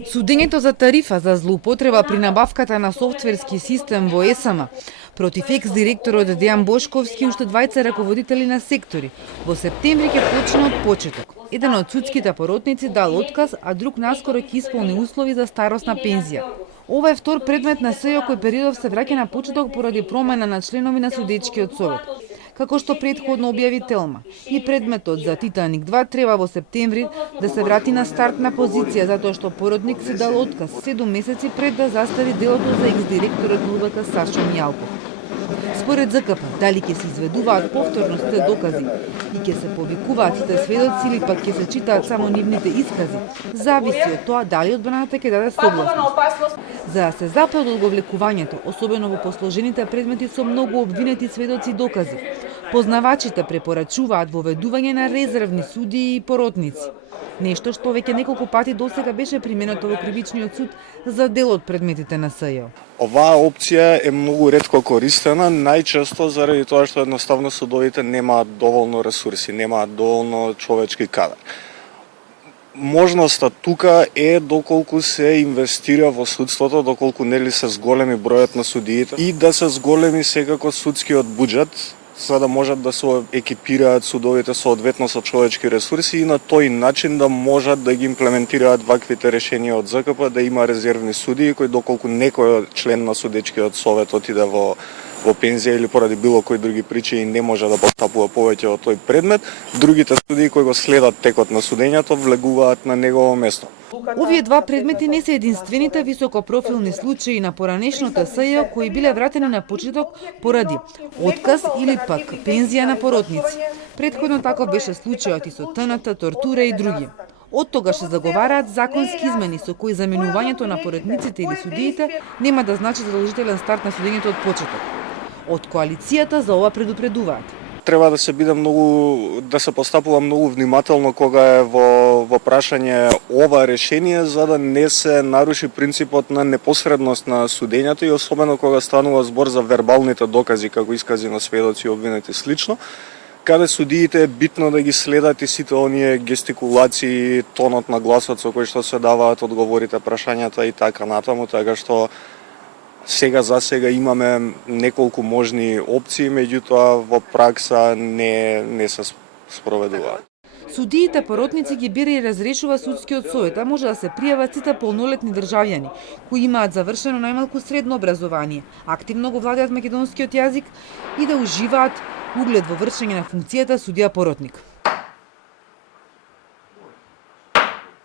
Судењето за тарифа за злоупотреба при набавката на софтверски систем во ЕСМ против екс-директорот Дејан Бошковски и уште двајца раководители на сектори во септември ќе почне од почеток. Еден од судските поротници дал отказ, а друг наскоро ќе исполни услови за старосна пензија. Ова е втор предмет на СЈО кој периодов се враќа на почеток поради промена на членови на судечкиот совет. Како што предходно објави Телма, и предметот за Титаник 2 треба во септември да се врати на стартна позиција затоа што поротник си дал отказ 7 месеци пред да застари делото за екс-директорот на УВК Сашо Мијалков. Според ЗКП, дали ќе се изведуваат повторно сите докази и ќе се повикуваат сите сведоци или пак ќе се читаат само нивните искази, зависи од тоа дали одбраната ќе даде согласност. За да се запре од одговлекувањето, особено во посложените предмети со многу обвинети сведоци и докази, познавачите препорачуваат воведување на резервни судии и поротници. Нешто што веќе неколку пати досега беше применето во кривичниот суд за дел од предметите на СЈО. Оваа опција е многу ретко користена, најчесто заради тоа што едноставно судовите немаат доволно ресурси, немаат доволно човечки кадар. Можноста тука е доколку се инвестира во судството, доколку нели се зголеми бројот на судиите и да се зголеми секако судскиот буџет, за да можат да се екипираат судовите соодветно со човечки ресурси и на тој начин да можат да ги имплементираат ваквите решенија од ЗКП, да има резервни судии кои доколку некој член на судечкиот совет отиде во пензија или поради било кои други причини не може да постапува повеќе во тој предмет, другите судии кои го следат текот на судењето влегуваат на негово место. Овие два предмети не се единствените високопрофилни случаи на поранешното СЈО кои биле вратени на почеток поради отказ или пак пензија на поротници. Предходно тако беше случајот и со ТНТ, тортура и други. Од тогаш се заговараат законски измени со кои заменувањето на поротниците или судиите нема да значи задолжителен старт на судењето од почеток. Од коалицијата за ова предупредуваат. Треба да се биде да се постапува многу внимателно кога е во прашање ова решение, за да не се наруши принципот на непосредност на судењето и особено кога станува збор за вербалните докази како искази на сведоци, обвинети слично, каде судиите е битно да ги следат и сите оние гестикулации, тонот на гласот со кој што се даваат одговорите, прашањата и така натаму, така што сега за сега имаме неколку можни опции, меѓутоа во пракса не се спроведуваат. Судиите поротници ги бира и разрешува судскиот совет, а може да се пријават сите полнолетни државјани кои имаат завршено најмалку средно образование, активно го владеат македонскиот јазик и да уживаат углед во вршење на функцијата судија поротник.